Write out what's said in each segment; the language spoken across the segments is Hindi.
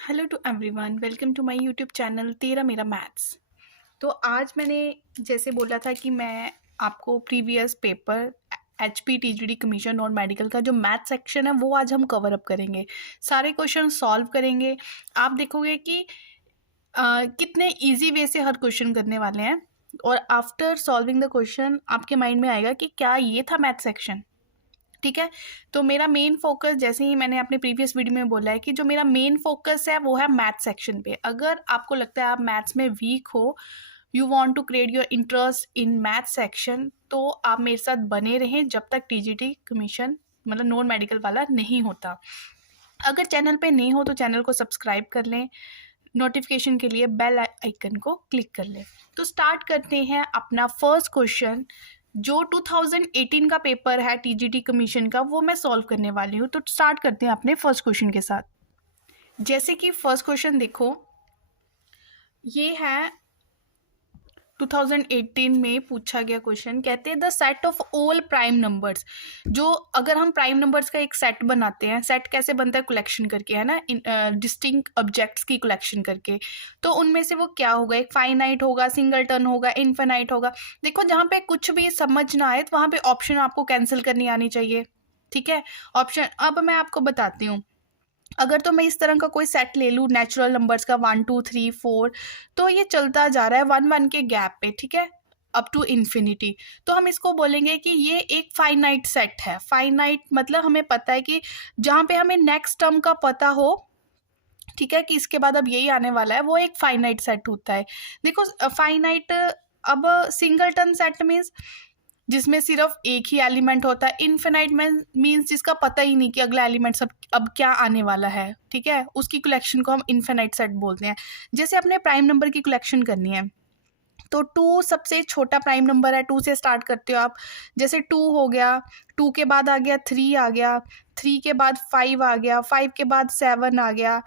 Hello to everyone, welcome to my YouTube channel तेरा मेरा मैथ्स। तो आज मैंने जैसे बोला था कि मैं आपको previous paper HP TGD commission और मेडिकल का जो मैथ सेक्शन है वो आज हम कवर अप करेंगे। सारे क्वेश्चन सॉल्व करेंगे। आप देखोगे कि कितने इजी वे से हर क्वेश्चन करने वाले हैं और आफ्टर सॉल्विंग द क्वेश्चन आपके माइंड में आएगा कि क्या ये था मैथ सेक्शन। ठीक है। तो मेरा मेन फोकस, जैसे ही मैंने अपने प्रीवियस वीडियो में बोला है कि जो मेरा मेन फोकस है वो है मैथ सेक्शन पे। अगर आपको लगता है आप मैथ्स में वीक हो, you want to create your interest in math section, तो आप मेरे साथ बने रहें जब तक टीजीटी कमीशन मतलब नॉन मेडिकल वाला नहीं होता। अगर चैनल पे नहीं हो तो चैनल को सब्सक्राइब कर लें, नोटिफिकेशन के लिए बेल आइकन को क्लिक कर लें। तो स्टार्ट करते हैं अपना फर्स्ट क्वेश्चन। जो 2018 का पेपर है टीजीटी कमीशन का, वो मैं सॉल्व करने वाली हूँ। तो स्टार्ट करते हैं अपने फर्स्ट क्वेश्चन के साथ। जैसे कि फर्स्ट क्वेश्चन देखो, ये है 2018 में पूछा गया क्वेश्चन। कहते हैं the set of all prime numbers. जो अगर हम प्राइम नंबर्स का एक सेट बनाते हैं, सेट कैसे बनता है? कलेक्शन करके, है ना, डिस्टिंक्ट ऑब्जेक्ट्स की कलेक्शन करके। तो उनमें से वो क्या होगा? एक फाइनाइट होगा, सिंगलटन होगा, इन्फिनाइट होगा। देखो, जहाँ पे कुछ भी समझ ना आए तो वहाँ पे ऑप्शन आपको कैंसिल करनी आनी चाहिए। ठीक है। ऑप्शन अब मैं आपको बताती हूँ। अगर तो मैं इस तरह का कोई सेट ले लूँ नेचुरल नंबर्स का 1 2 3 4, तो ये चलता जा रहा है 1 1 के गैप पे। ठीक है, अप टू इन्फिनिटी। तो हम इसको बोलेंगे कि ये एक फाइनाइट सेट है। फाइनाइट मतलब हमें पता है कि जहाँ पे हमें नेक्स्ट टर्म का पता हो, ठीक है, कि इसके बाद अब यही आने वाला है, वो एक फाइनाइट सेट होता है। देखो, फाइनाइट, अब सिंगलटन सेट मीन्स जिसमें सिर्फ एक ही एलिमेंट होता है। इन्फिनाइट मीन्स जिसका पता ही नहीं कि अगला एलिमेंट सब अब क्या आने वाला है। ठीक है, उसकी कलेक्शन को हम इन्फिनाइट सेट बोलते हैं। जैसे अपने प्राइम नंबर की कलेक्शन करनी है तो 2 सबसे छोटा प्राइम नंबर है, 2 से स्टार्ट करते हो आप। जैसे 2 हो गया, 2 के बाद आ गया 3 आ गया, 3 के बाद 5 आ गया, 5 के बाद 7 आ गया,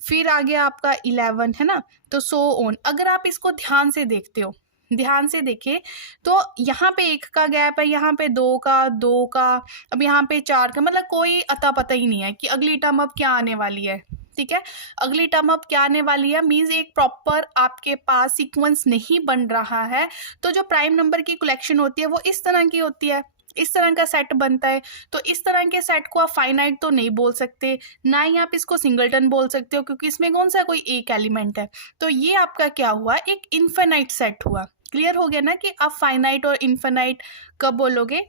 फिर आ गया आपका 11, है ना। तो सो ऑन। अगर आप इसको ध्यान से देखते हो, ध्यान से देखें, तो यहाँ पे 1 का गैप है, यहाँ पे 2 का, 2 का, अब यहाँ पे 4 का, मतलब कोई अता पता ही नहीं है कि अगली टर्म अब क्या आने वाली है। ठीक है, अगली टर्म अब क्या आने वाली है मीन्स एक प्रॉपर आपके पास सीक्वेंस नहीं बन रहा है। तो जो प्राइम नंबर की कलेक्शन होती है वो इस तरह की होती है, इस तरह का सेट बनता है। तो इस तरह के सेट को आप फाइनाइट तो नहीं बोल सकते, ना ही आप इसको सिंगलटन बोल सकते हो, क्योंकि इसमें कौन सा कोई एक एलिमेंट है। तो ये आपका क्या हुआ? एक इन्फिनाइट सेट हुआ। क्लियर हो गया ना कि आप फाइनाइट और इन्फिनाइट कब बोलोगे?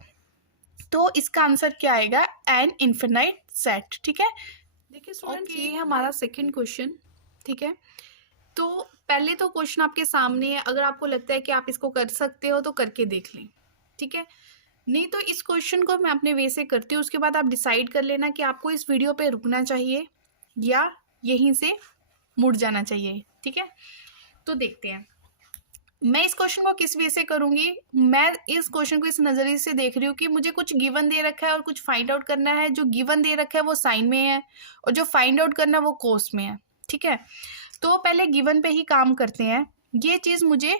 तो इसका आंसर क्या आएगा? An infinite set. ठीक है, देखिए स्टूडेंट्स, ये है हमारा सेकंड क्वेश्चन। ठीक है, तो पहले तो क्वेश्चन आपके सामने है, अगर आपको लगता है कि आप इसको कर सकते हो तो करके देख लें। ठीक है, नहीं तो इस क्वेश्चन को मैं अपने वे से करती हूँ, उसके बाद आप डिसाइड कर लेना कि आपको इस वीडियो पे रुकना चाहिए या यहीं से मुड़ जाना चाहिए। ठीक है, तो देखते हैं मैं इस क्वेश्चन को किस वे से करूंगी। मैं इस क्वेश्चन को इस नज़रिए से देख रही हूँ कि मुझे कुछ गिवन दे रखा है और कुछ फाइंड आउट करना है। जो गिवन दे रखा है वो साइन में है और जो फाइंड आउट करना है वो कोस में है। ठीक है, तो पहले गिवन पे ही काम करते हैं। ये चीज़ मुझे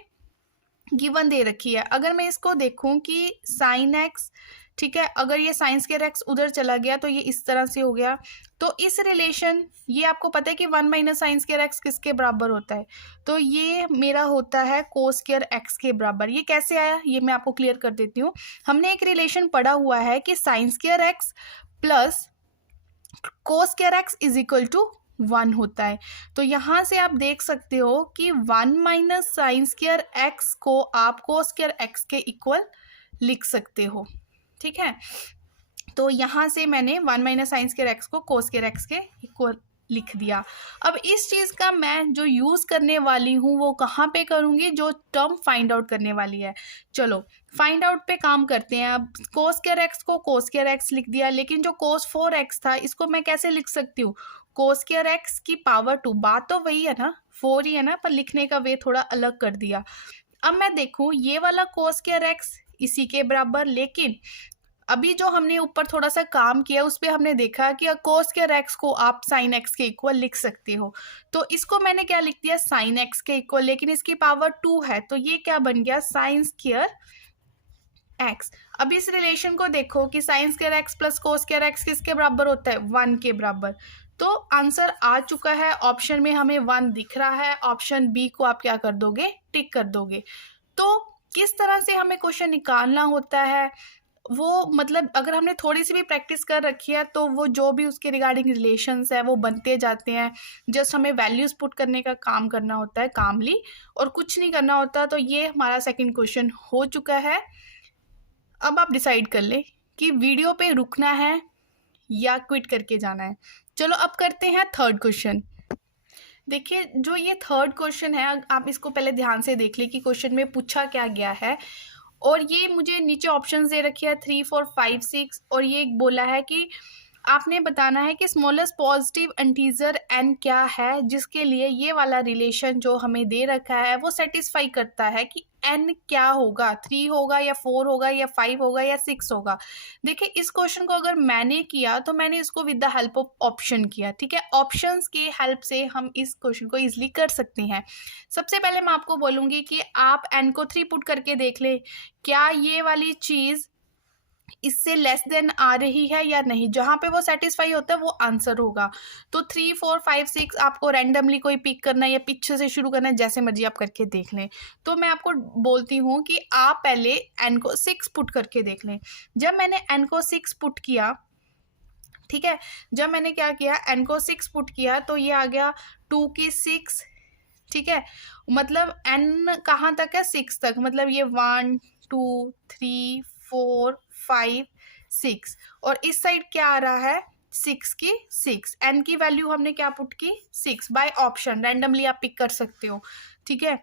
गिवन दे रखी है। अगर मैं इसको देखूं कि साइन एक्स, ठीक है, अगर ये साइन स्क्वायर एक्स उधर चला गया तो ये इस तरह से हो गया। तो इस रिलेशन, ये आपको पता है कि 1 माइनस साइन स्क्वायर एक्स किसके बराबर होता है? तो ये मेरा होता है कोस स्क्वायर एक्स के बराबर। ये कैसे आया ये मैं आपको क्लियर कर देती हूँ। हमने एक रिलेशन पढ़ा हुआ है कि sine square x plus cos square x is equal to 1 होता है। तो यहाँ से आप देख सकते हो कि 1 माइनस साइन स्क्वायर एक्स को आप कोस स्क्वायर एक्स के इक्वल लिख सकते हो। ठीक है, तो यहाँ से मैंने 1 माइनस साइन स्क्वायर एक्स को कोस स्क्वायर एक्स के इक्वल लिख दिया। अब इस चीज़ का मैं जो यूज़ करने वाली हूँ वो कहाँ पे करूँगी? जो टर्म फाइंड आउट करने वाली है। चलो फाइंड आउट पे काम करते हैं। अब कोस स्क्वायर एक्स को कोस स्क्वायर एक्स लिख दिया, लेकिन जो कोस 4x था इसको मैं कैसे लिख सकती हूँ? कोस स्क्वायर एक्स की पावर 2। बात तो वही है ना, 4 ही है ना, पर लिखने का वे थोड़ा अलग कर दिया। अब मैं देखूँ ये वाला कोस स्क्वायर एक्स इसी के बराबर, लेकिन अभी जो हमने ऊपर थोड़ा सा काम किया उस पर हमने देखा कि कोस स्क्वायर एक्स को आप साइन एक्स के इक्वल लिख सकते हो। तो इसको मैंने क्या लिख दिया? साइन एक्स के इक्वल, लेकिन इसकी पावर 2 है तो ये क्या बन गया? Sign square x. अब इस रिलेशन को देखो कि sine square x plus cos square x किसके बराबर होता है? 1 के बराबर। तो आंसर आ चुका है, ऑप्शन में हमें 1 दिख रहा है, ऑप्शन बी को आप क्या कर दोगे, टिक कर दोगे। तो किस तरह से हमें क्वेश्चन निकालना होता है, वो मतलब अगर हमने थोड़ी सी भी प्रैक्टिस कर रखी है तो वो जो भी उसके रिगार्डिंग रिलेशंस है वो बनते जाते हैं। जस्ट हमें वैल्यूज पुट करने का काम करना होता है कामली, और कुछ नहीं करना होता। तो ये हमारा सेकंड क्वेश्चन हो चुका है। अब आप डिसाइड कर ले कि वीडियो पे रुकना है या क्विट करके जाना है। चलो अब करते हैं थर्ड क्वेश्चन। देखिए जो ये थर्ड क्वेश्चन है, आप इसको पहले ध्यान से देख ले कि क्वेश्चन में पूछा क्या गया है। और ये मुझे नीचे ऑप्शंस दे रखी है 3, 4, 5, 6, और ये एक बोला है कि आपने बताना है कि स्मॉलेस्ट पॉजिटिव इंटीजर n क्या है, जिसके लिए ये वाला रिलेशन जो हमें दे रखा है वो सेटिस्फाई करता है कि n क्या होगा, 3 होगा या 4 होगा या 5 होगा या 6 होगा। देखिए इस क्वेश्चन को अगर मैंने किया तो मैंने इसको with the help of option किया, ठीक है। ऑप्शंस के हेल्प से हम इस क्वेश्चन को इजीली कर सकते हैं। सबसे पहले मैं आपको बोलूँगी कि आप n को 3 पुट करके देख ले, क्या ये वाली चीज़ इससे लेस देन आ रही है या नहीं। जहाँ पे वो सेटिस्फाई होता है वो आंसर होगा। तो 3, 4, 5, 6 आपको रैंडमली कोई पिक करना है या पीछे से शुरू करना है, जैसे मर्जी आप करके देख लें। तो मैं आपको बोलती हूँ कि आप पहले n को 6 पुट करके देख लें। जब मैंने n को 6 पुट किया, ठीक है, जब मैंने क्या किया, n को 6 पुट किया तो ये आ गया 2 की 6, ठीक है। मतलब n कहाँ तक है, 6 तक, मतलब ये 1, 2, 3, 4, 5, 6, और इस साइड क्या आ रहा है, 6 की 6। n की वैल्यू हमने क्या पुट की, 6 बाय ऑप्शन, रैंडमली आप पिक कर सकते हो, ठीक है।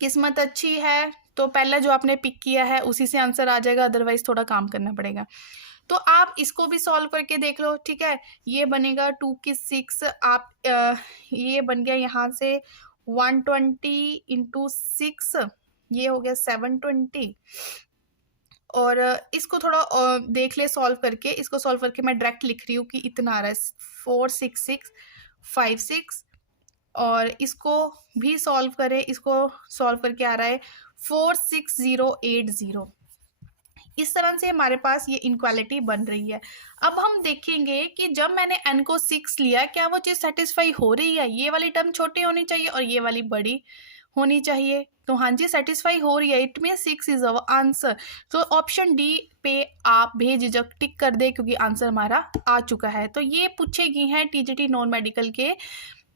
किस्मत अच्छी है तो पहला जो आपने पिक किया है उसी से आंसर आ जाएगा, अदरवाइज थोड़ा काम करना पड़ेगा। तो आप इसको भी सॉल्व करके देख लो, ठीक है। ये बनेगा 2 की 6, आप ये बन गया यहाँ से 120 इंटू 6, ये हो गया 720। और इसको थोड़ा देख ले सॉल्व करके, इसको सॉल्व करके मैं डायरेक्ट लिख रही हूँ कि इतना आ रहा है 46656, और इसको भी सॉल्व करें, इसको सॉल्व करके आ रहा है 46080। इस तरह से हमारे पास ये इनक्वालिटी बन रही है। अब हम देखेंगे कि जब मैंने n को 6 लिया, क्या वो चीज़ सेटिस्फाई हो रही है। ये वाली टर्म छोटी होनी चाहिए और ये वाली बड़ी होनी चाहिए। तो हाँ जी, सेटिस्फाई हो रही है, it mean 6 is our answer. तो ऑप्शन डी पे आप बेझिझक टिक कर दे, क्योंकि आंसर हमारा आ चुका है। तो ये पूछे गए हैं टीजीटी नॉन मेडिकल के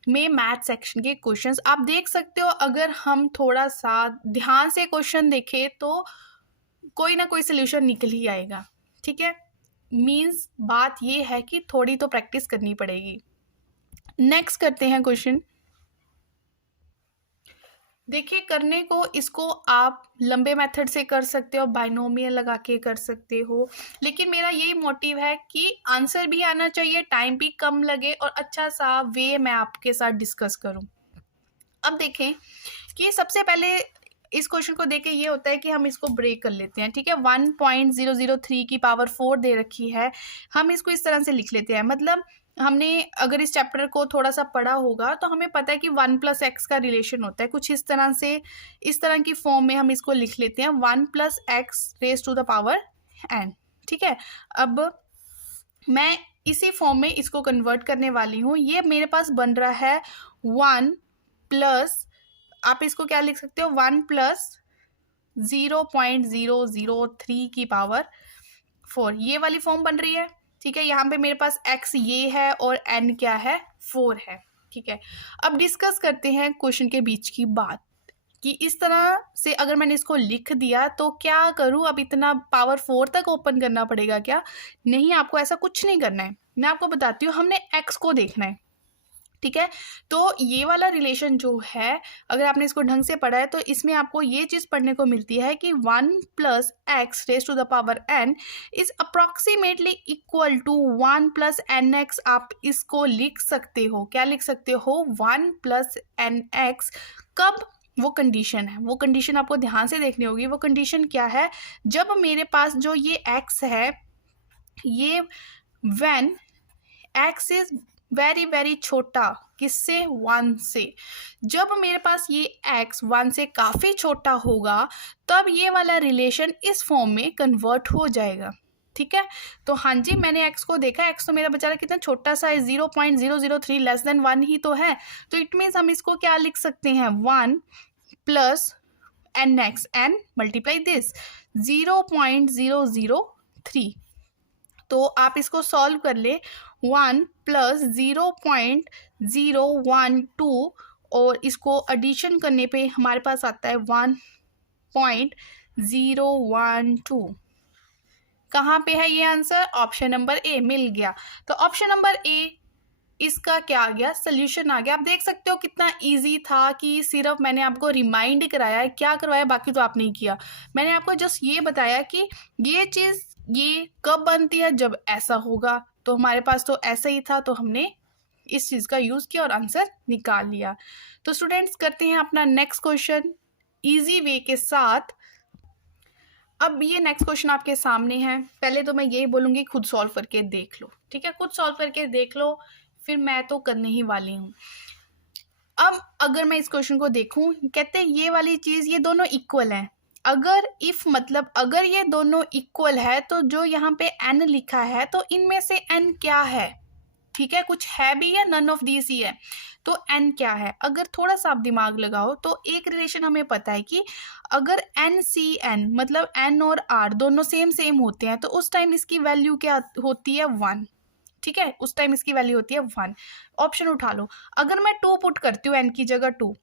में मैथ सेक्शन के क्वेश्चंस। आप देख सकते हो, अगर हम थोड़ा सा ध्यान से क्वेश्चन देखें तो कोई ना कोई सोल्यूशन निकल ही आएगा, ठीक है। मीन्स बात ये है कि थोड़ी तो प्रैक्टिस करनी पड़ेगी। नेक्स्ट करते हैं क्वेश्चन। देखिए करने को इसको आप लंबे मेथड से कर सकते हो, बाइनोमियल लगा के कर सकते हो, लेकिन मेरा यही मोटिव है कि आंसर भी आना चाहिए, टाइम भी कम लगे और अच्छा सा वे मैं आपके साथ डिस्कस करूं। अब देखें कि सबसे पहले इस क्वेश्चन को देख के ये होता है कि हम इसको ब्रेक कर लेते हैं, ठीक है। 1.003 की पावर 4 दे रखी है, हम इसको इस तरह से लिख लेते हैं। मतलब हमने अगर इस चैप्टर को थोड़ा सा पढ़ा होगा तो हमें पता है कि 1 + x का रिलेशन होता है कुछ इस तरह से, इस तरह की फॉर्म में हम इसको लिख लेते हैं 1 + x⁴n, ठीक है। अब मैं इसी फॉर्म में इसको कन्वर्ट करने वाली हूँ। ये मेरे पास बन रहा है 1 प्लस, आप इसको क्या लिख सकते हो, 1 + 0.003 की पावर 4, ये वाली फॉर्म बन रही है, ठीक है। यहाँ पे मेरे पास x ये है और n क्या है, 4 है, ठीक है। अब डिस्कस करते हैं क्वेश्चन के बीच की बात कि इस तरह से अगर मैंने इसको लिख दिया तो क्या करूँ। अब इतना पावर 4 तक ओपन करना पड़ेगा क्या, नहीं, आपको ऐसा कुछ नहीं करना है। मैं आपको बताती हूँ, हमने x को देखना है, ठीक है। तो ये वाला रिलेशन जो है, अगर आपने इसको ढंग से पढ़ा है तो इसमें आपको ये चीज़ पढ़ने को मिलती है कि 1 + x⁴n is approximately equal to 1 + nx। आप इसको लिख सकते हो, क्या लिख सकते हो, 1 + nx। कब, वो कंडीशन है, वो कंडीशन आपको ध्यान से देखनी होगी। वो कंडीशन क्या है, जब मेरे पास जो ये x है, ये when x is very very छोटा, किससे, 1 से। जब मेरे पास ये x 1 से काफ़ी छोटा होगा तब ये वाला रिलेशन इस फॉर्म में कन्वर्ट हो जाएगा, ठीक है। तो हाँ जी, मैंने एक्स को देखा, एक्स तो मेरा बेचारा कितना छोटा सा है, 0.003 लेस देन 1 ही तो है। तो इट मीन्स हम इसको क्या लिख सकते हैं, 1 plus n x n multiply this 0.003। तो आप इसको सॉल्व कर ले, 1 प्लस 0.012 और इसको एडिशन करने पे हमारे पास आता है 1.012। कहाँ पे है ये आंसर, ऑप्शन नंबर ए, मिल गया। तो ऑप्शन नंबर ए इसका क्या आ गया, सोल्यूशन आ गया। आप देख सकते हो कितना इजी था कि सिर्फ मैंने आपको रिमाइंड कराया है, क्या करवाया बाकी तो आप नहीं किया। मैंने आपको जस्ट ये बताया कि ये चीज़ ये कब बनती है, जब ऐसा होगा। तो हमारे पास तो ऐसा ही था, तो हमने इस चीज़ का यूज़ किया और आंसर निकाल लिया। तो स्टूडेंट्स करते हैं अपना नेक्स्ट क्वेश्चन ईजी वे के साथ। अब ये नेक्स्ट क्वेश्चन आपके सामने है। पहले तो मैं यही बोलूँगी खुद सॉल्व करके देख लो, ठीक है, खुद सॉल्व करके देख लो, फिर मैं तो करने ही वाली हूँ। अब अगर मैं इस क्वेश्चन को देखूं, कहते हैं ये वाली चीज़ ये दोनों इक्वल हैं। अगर इफ मतलब अगर ये दोनों इक्वल है तो जो यहाँ पे n लिखा है तो इनमें से n क्या है, ठीक है, कुछ है भी या नन ऑफ दीज ही है। तो n क्या है, अगर थोड़ा सा आप दिमाग लगाओ तो एक रिलेशन हमें पता है कि अगर n c n मतलब n और r दोनों सेम सेम होते हैं तो उस टाइम इसकी वैल्यू क्या होती है, 1, ठीक है, उस टाइम इसकी वैल्यू होती है 1। ऑप्शन उठा लो, अगर मैं 2 पुट करती हूँ n की जगह 2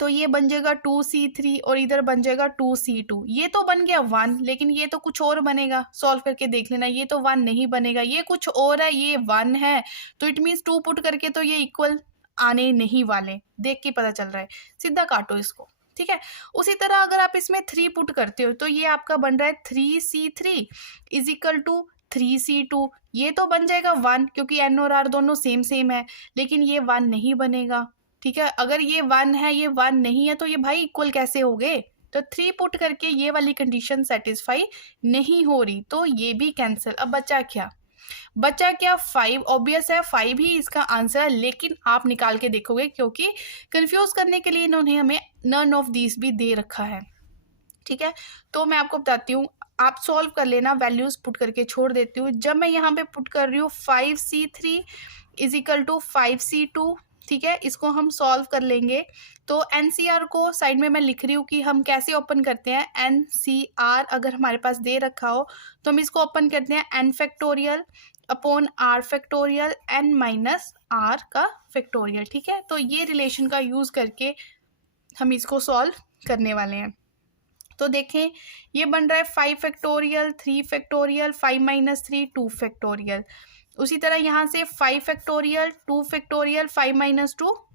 तो ये बन जाएगा 2c3 और इधर बन जाएगा 2c2। ये तो बन गया 1, लेकिन ये तो कुछ और बनेगा, सॉल्व करके देख लेना, ये तो 1 नहीं बनेगा, ये कुछ और है, ये 1 है। तो इट मीन्स 2 पुट करके तो ये इक्वल आने नहीं वाले, देख के पता चल रहा है, सीधा काटो इसको, ठीक है। उसी तरह अगर आप इसमें 3 पुट करते हो तो ये आपका बन रहा है 3c3 is equal to 3c2। ये तो बन जाएगा 1 क्योंकि n और r दोनों सेम सेम है, लेकिन ये 1 नहीं बनेगा, ठीक है। अगर ये 1 है ये 1 नहीं है तो ये भाई इक्वल कैसे हो गए। तो 3 पुट करके ये वाली कंडीशन सेटिस्फाई नहीं हो रही, तो ये भी कैंसिल। अब बचा क्या, बचा क्या 5। ऑब्वियस है 5 ही इसका आंसर है, लेकिन आप निकाल के देखोगे क्योंकि कंफ्यूज करने के लिए इन्होंने हमें नन ऑफ दीज भी दे रखा है, ठीक है। तो मैं आपको बताती हूँ, आप सॉल्व कर लेना, वैल्यूज पुट करके छोड़ देती हूँ। जब मैं यहाँ पे पुट कर रही हूँ 5c3 is equal to 5c2, ठीक है, इसको हम सॉल्व कर लेंगे। तो एनसीआर को साइड में मैं लिख रही हूँ कि हम कैसे ओपन करते हैं, एनसीआर अगर हमारे पास दे रखा हो तो हम इसको ओपन करते हैं n factorial upon r factorial n minus r का फैक्टोरियल, ठीक है। तो ये रिलेशन का यूज़ करके हम इसको सॉल्व करने वाले हैं। तो देखें ये बन रहा है 5 फैक्टोरियल 3 फैक्टोरियल 5 माइनस 3 2 फैक्टोरियल। उसी तरह यहाँ से 5 फैक्टोरियल 2 फैक्टोरियल 5 माइनस 2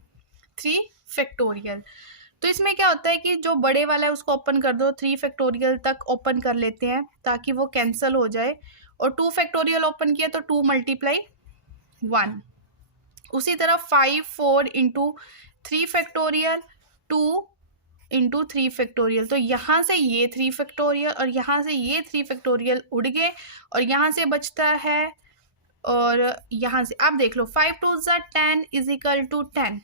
3 फैक्टोरियल। तो इसमें क्या होता है कि जो बड़े वाला है उसको ओपन कर दो, 3 फैक्टोरियल तक ओपन कर लेते हैं ताकि वो कैंसिल हो जाए, और 2 फैक्टोरियल ओपन किया तो 2 मल्टीप्लाई 1। उसी तरह 5 4 इंटू 3 फैक्टोरियल 2 इंटू 3 फैक्टोरियल। तो यहाँ से ये 3 फैक्टोरियल और यहाँ से ये 3 फैक्टोरियल उड़ गए और यहाँ से बचता है, और यहाँ से आप देख लो 5 2 10 इज इक्वल टू 10,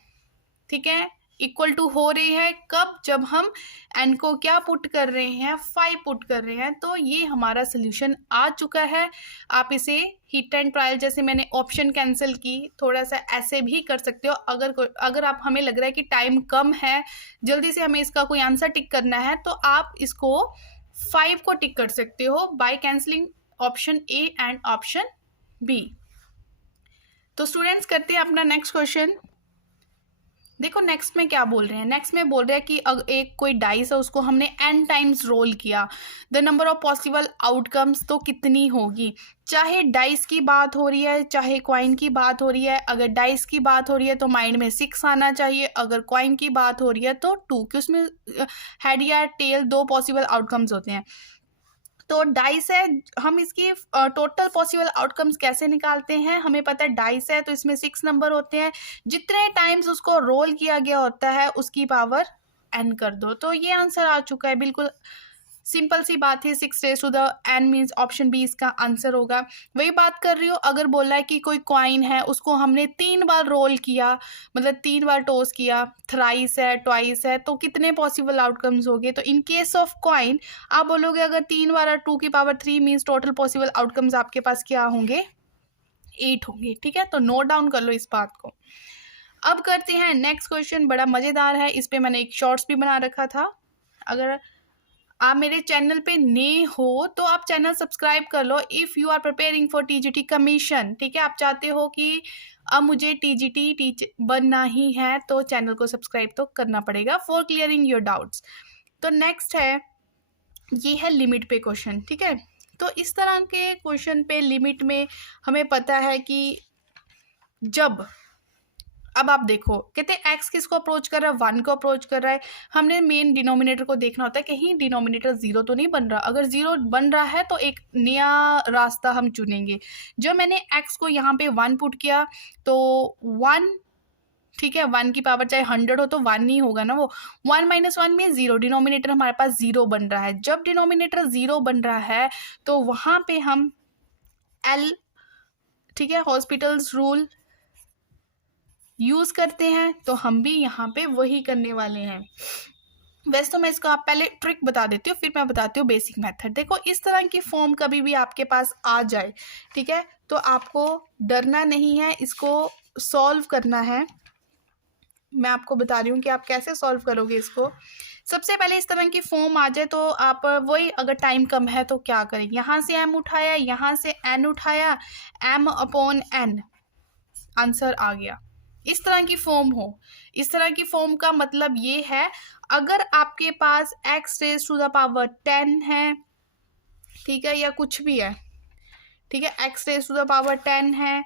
ठीक है, इक्वल टू हो रही है कब, जब हम n को क्या पुट कर रहे हैं, 5 पुट कर रहे हैं। तो ये हमारा सोल्यूशन आ चुका है। आप इसे हिट एंड ट्रायल, जैसे मैंने ऑप्शन कैंसिल की, थोड़ा सा ऐसे भी कर सकते हो। अगर आप हमें लग रहा है कि टाइम कम है, जल्दी से हमें इसका कोई आंसर टिक करना है, तो आप इसको 5 को टिक कर सकते हो by cancelling option A and option B. तो स्टूडेंट्स करते हैं अपना नेक्स्ट क्वेश्चन। देखो नेक्स्ट में क्या बोल रहे हैं, नेक्स्ट में बोल रहे हैं कि एक कोई डाइस है उसको हमने n टाइम्स रोल किया, the number of possible outcomes तो कितनी होगी। चाहे डाइस की बात हो रही है चाहे कॉइन की बात हो रही है, अगर डाइस की बात हो रही है तो माइंड में 6 आना चाहिए, अगर कॉइन की बात हो रही है तो 2, कि उसमें हेड या टेल 2 पॉसिबल आउटकम्स होते हैं। तो डाइस है, हम इसकी टोटल पॉसिबल आउटकम्स कैसे निकालते हैं, हमें पता है डाइस है तो इसमें 6 नंबर होते हैं, जितने टाइम्स उसको रोल किया गया होता है उसकी पावर n कर दो। तो ये आंसर आ चुका है, बिल्कुल सिंपल सी बात है, 6 raise to the n means option B इसका आंसर होगा। वही बात कर रही हूँ, अगर बोला है कि कोई कॉइन है उसको हमने 3 बार रोल किया, मतलब 3 बार टॉस किया, थ्राइस है, ट्वाइस है, तो कितने पॉसिबल आउटकम्स हो गए। तो इन केस ऑफ कॉइन आप बोलोगे अगर 3 बार 2 की power 3 means total possible outcomes आपके पास क्या होंगे, 8 होंगे। ठीक है, तो नोट डाउन कर लो इस बात को। अब करते हैं नेक्स्ट क्वेश्चन, बड़ा मज़ेदार है, इस पे मैंने एक शॉर्ट्स भी बना रखा था। अगर आप मेरे चैनल पे नए हो तो आप चैनल सब्सक्राइब कर लो if you are preparing for TGT commission. ठीक है, आप चाहते हो कि अब मुझे टीजीटी टीचर बनना ही है तो चैनल को सब्सक्राइब तो करना पड़ेगा फॉर क्लियरिंग योर डाउट्स। तो नेक्स्ट है, ये है लिमिट पे क्वेश्चन। ठीक है, तो इस तरह के क्वेश्चन पे लिमिट में हमें पता है कि जब, अब आप देखो कहते हैं एक्स किसको अप्रोच कर रहा है, 1 को अप्रोच कर रहा है। हमने मेन डिनोमिनेटर को देखना होता है, कहीं डिनोमिनेटर 0 तो नहीं बन रहा। अगर 0 बन रहा है तो एक नया रास्ता हम चुनेंगे। जो मैंने एक्स को यहाँ पे 1 पुट किया तो 1, ठीक है, 1 की पावर चाहे 100 हो तो 1 नहीं होगा ना, वो 1 - 1 में 0, डिनोमिनेटर हमारे पास 0 बन रहा है। जब डिनोमिनेटर 0 बन रहा है तो वहाँ पे हम एल, ठीक है, हॉस्पिटल्स रूल यूज़ करते हैं, तो हम भी यहाँ पे वही करने वाले हैं। वैसे तो मैं इसका आप पहले ट्रिक बता देती हूँ, फिर मैं बताती हूँ बेसिक मेथड। देखो इस तरह की फॉर्म कभी भी आपके पास आ जाए, ठीक है, तो आपको डरना नहीं है, इसको सॉल्व करना है। मैं आपको बता रही हूँ कि आप कैसे सॉल्व करोगे इसको। सबसे पहले इस तरह की फॉर्म आ जाए तो आप वही, अगर टाइम कम है तो क्या करें, यहाँ से m उठाया, यहाँ से n उठाया, m/n, आंसर आ गया। इस तरह की फॉर्म हो, इस तरह की फॉर्म का मतलब ये है, अगर आपके पास x raise to the power 10 है, ठीक है, या कुछ भी है, ठीक है, x raise to the power 10 है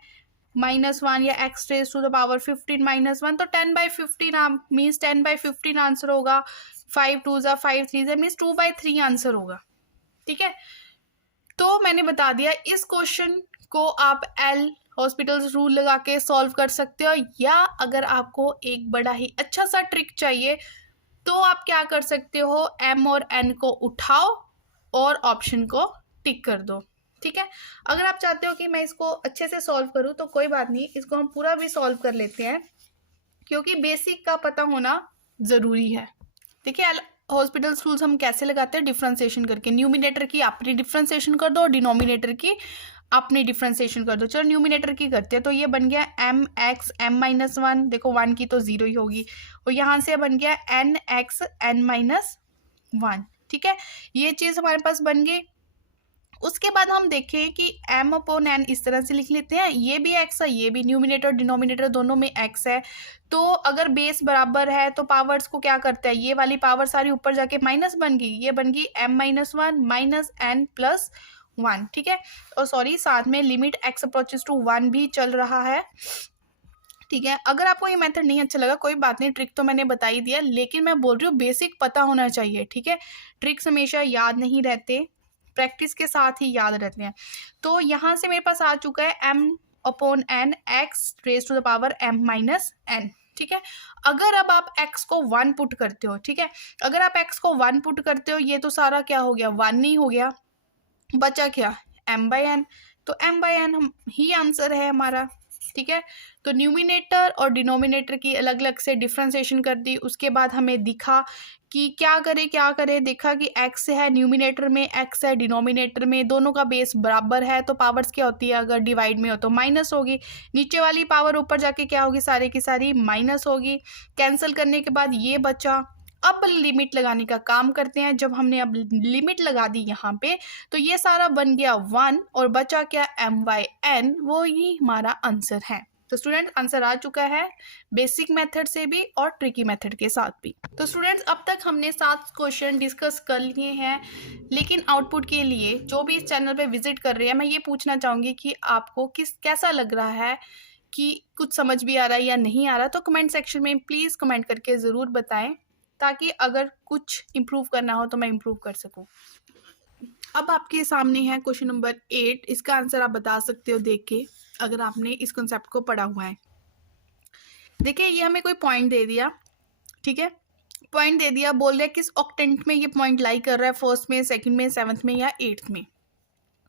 -1, या x raise to the power 15 -1, तो 10/15 मीन्स 10/15 आंसर होगा। 5 2 ज़ा 5 3 ज़ा मीन्स 2/3 आंसर होगा। ठीक है, तो मैंने बता दिया इस क्वेश्चन को आप एल हॉस्पिटल्स रूल लगा के सॉल्व कर सकते हो, या अगर आपको एक बड़ा ही अच्छा सा ट्रिक चाहिए तो आप क्या कर सकते हो, एम और एन को उठाओ और ऑप्शन को टिक कर दो। ठीक है, अगर आप चाहते हो कि मैं इसको अच्छे से सॉल्व करूं तो कोई बात नहीं, इसको हम पूरा भी सॉल्व कर लेते हैं, क्योंकि बेसिक का पता होना ज़रूरी है। देखिए हॉस्पिटल्स रूल्स हम कैसे लगाते हैं, डिफ्रेंसिएशन करके। न्यूमिनेटर की अपनी डिफ्रेंसिएशन कर दो और डिनोमिनेटर की अपनी डिफ्रेंसिएशन कर दो। चलो न्यूमिनेटर की करते हैं, तो ये बन गया mx m-1, देखो 1 की तो 0 ही होगी, और यहाँ से बन गया nx n-1। ठीक है, ये चीज़ हमारे पास बन गई। उसके बाद हम देखें कि m/n इस तरह से लिख लेते हैं, ये भी x है, ये भी, न्यूमिनेटर डिनोमिनेटर दोनों में x है, तो अगर बेस बराबर है तो पावर्स को क्या करता है, ये वाली पावर सारी ऊपर जाके माइनस बन गई, ये बन गई m-1 -n+1। ठीक है, और सॉरी साथ में लिमिट x अप्रोचेस टू 1 भी चल रहा है। ठीक है, अगर आपको ये मेथड नहीं अच्छा लगा कोई बात नहीं, ट्रिक तो मैंने बता ही दिया, लेकिन मैं बोल रही हूँ बेसिक पता होना चाहिए। ठीक है, ट्रिक्स हमेशा याद नहीं रहते, प्रैक्टिस के साथ ही याद रहते हैं। तो यहाँ से मेरे पास आ चुका है m/n x raise to the power m-n। ठीक है, अगर अब आप x को 1 पुट करते हो, ठीक है, अगर आप x को 1 पुट करते हो, ये तो सारा क्या हो गया, 1 नहीं हो गया, बचा क्या, m/n, तो m/n हम ही आंसर है हमारा। ठीक है, तो न्यूमिनेटर और डिनोमिनेटर की अलग अलग से डिफ्रेंसिएशन कर दी, उसके बाद हमें दिखा कि क्या करें, देखा कि x है न्यूमिनेटर में, x है डिनोमिनेटर में, दोनों का बेस बराबर है, तो पावर्स क्या होती है, अगर डिवाइड में हो तो माइनस होगी, नीचे वाली पावर ऊपर जाके क्या होगी, सारी की सारी माइनस होगी। कैंसिल करने के बाद ये बचा। अब लिमिट लगाने का काम करते हैं। जब हमने अब लिमिट लगा दी यहाँ पे, तो ये सारा बन गया 1 और बचा क्या, m/n, वो ही हमारा आंसर है। तो स्टूडेंट आंसर आ चुका है बेसिक मेथड से भी और ट्रिकी मेथड के साथ भी। तो स्टूडेंट्स अब तक हमने 7 क्वेश्चन डिस्कस कर लिए हैं, लेकिन आउटपुट के लिए जो भी इस चैनल पे विजिट कर रहे हैं, मैं ये पूछना चाहूँगी कि आपको कैसा लग रहा है, कि कुछ समझ भी आ रहा है या नहीं आ रहा। तो कमेंट सेक्शन में प्लीज़ कमेंट करके ज़रूर बताएं, ताकि अगर कुछ इम्प्रूव करना हो तो मैं इम्प्रूव कर सकूं। अब आपके सामने है क्वेश्चन नंबर 8, इसका आंसर आप बता सकते हो देख के, अगर आपने इस कॉन्सेप्ट को पढ़ा हुआ है। देखिए ये हमें कोई पॉइंट दे दिया, ठीक है, पॉइंट दे दिया, बोल रहा है किस ऑक्टेंट में ये पॉइंट लाई कर रहा है, फर्स्ट में, सेकंड में, सेवंथ में या एट्थ में।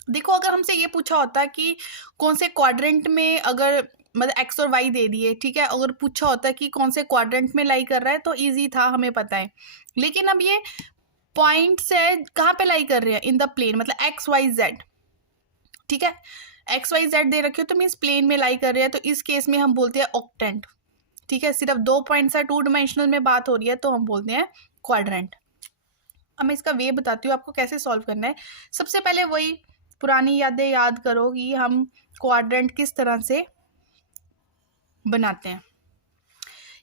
देखो अगर हमसे ये पूछा होता कि कौन से क्वाड्रेंट में, अगर मतलब एक्स और वाई दे दिए, ठीक है, अगर पूछा होता कि कौन से क्वाड्रेंट में लाई कर रहा है तो इजी था, हमें पता है। लेकिन अब ये पॉइंट्स है कहाँ पे लाई कर रहे हैं, इन द प्लेन, मतलब एक्स वाई जेड, ठीक है, एक्स वाई जेड दे रखे हो तो मीन्स प्लेन में लाई कर रहे हैं, तो इस केस में हम बोलते हैं ऑक्टेंट, ठीक है। सिर्फ 2 पॉइंट्स है, 2 डायमेंशनल में बात हो रही है तो हम बोलते हैं क्वाड्रेंट। अब मैं इसका वे बताती हूँ आपको कैसे सॉल्व करना है। सबसे पहले वही पुरानी यादें याद करो कि हम क्वाड्रेंट किस तरह से बनाते हैं।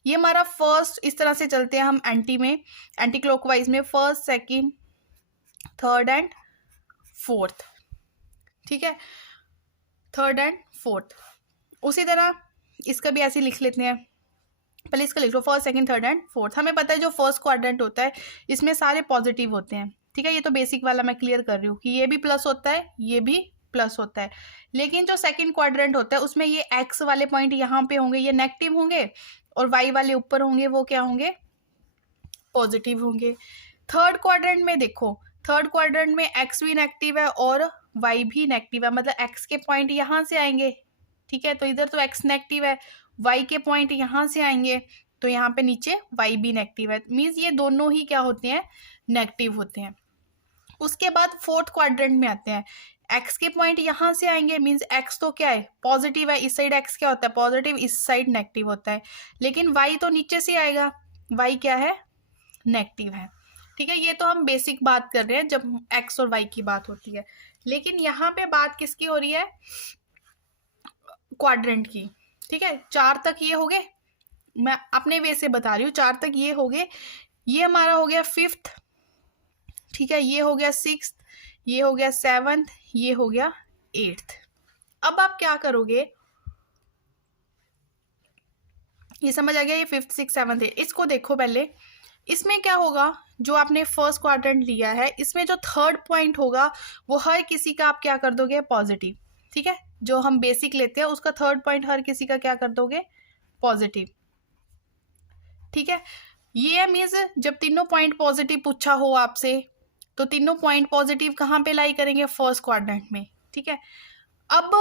ये हमारा फर्स्ट, इस तरह से चलते हैं हम एंटी में, एंटी क्लॉकवाइज में, first, second, third and fourth, ठीक है, थर्ड एंड फोर्थ। उसी तरह इसका भी ऐसे लिख लेते हैं, पहले इसका लिख लो, first, second, third and fourth. हमें पता है जो फर्स्ट क्वाड्रेंट होता है इसमें सारे पॉजिटिव होते हैं, ठीक है, ये तो बेसिक वाला मैं क्लियर कर रही हूँ कि ये भी प्लस होता है, ये भी प्लस होता है। लेकिन जो सेकंड क्वाड्रेंट होता है उसमें ये एक्स वाले पॉइंट यहाँ पे होंगे, ये नेगेटिव होंगे, और वाई वाले ऊपर होंगे, वो क्या होंगे, पॉजिटिव होंगे। थर्ड क्वाड्रेंट में देखो, थर्ड क्वाड्रेंट में एक्स भी नेगेटिव है और वाई भी नेगेटिव है, मतलब एक्स के पॉइंट यहाँ से आएंगे, ठीक है, तो इधर तो एक्स नेगेटिव है, वाई के पॉइंट यहाँ से आएंगे, तो यहाँ पे नीचे वाई भी नेगेटिव है, मीन्स ये दोनों ही क्या होते हैं, नेगेटिव होते हैं। उसके बाद फोर्थ क्वाड्रेंट में आते हैं, एक्स के पॉइंट यहाँ से आएंगे, मीन्स एक्स तो क्या है, पॉजिटिव है, इस साइड एक्स क्या होता है, पॉजिटिव, इस साइड नेगेटिव होता है। लेकिन वाई तो नीचे से आएगा, वाई क्या है, नेगेटिव है, ठीक है। ये तो हम बेसिक बात कर रहे हैं जब एक्स और वाई की बात होती है। लेकिन यहाँ पे बात किसकी हो रही है, क्वाड्रेंट की, ठीक है। 4 तक ये हो गए, मैं अपने वे से बता रही हूँ, 4 तक ये हो गए, ये हमारा हो गया फिफ्थ, ठीक है, ये हो गया सिक्स्थ, ये हो गया सेवंथ, ये हो गया एट्थ। अब आप क्या करोगे, ये समझ आ गया, ये फिफ्थ, सिक्स, सेवंथ, एट, इसको देखो पहले, इसमें क्या होगा, जो आपने फर्स्ट क्वाड्रेंट लिया है इसमें जो थर्ड पॉइंट होगा वो हर किसी का आप क्या कर दोगे, पॉजिटिव, ठीक है, जो हम बेसिक लेते हैं उसका थर्ड पॉइंट हर किसी का क्या कर दोगे, पॉजिटिव, ठीक है। ये मीन्स जब तीनों पॉइंट पॉजिटिव पूछा हो आपसे तो तीनों पॉइंट पॉजिटिव कहाँ पे लाई करेंगे, फर्स्ट क्वाड्रेंट में, ठीक है। अब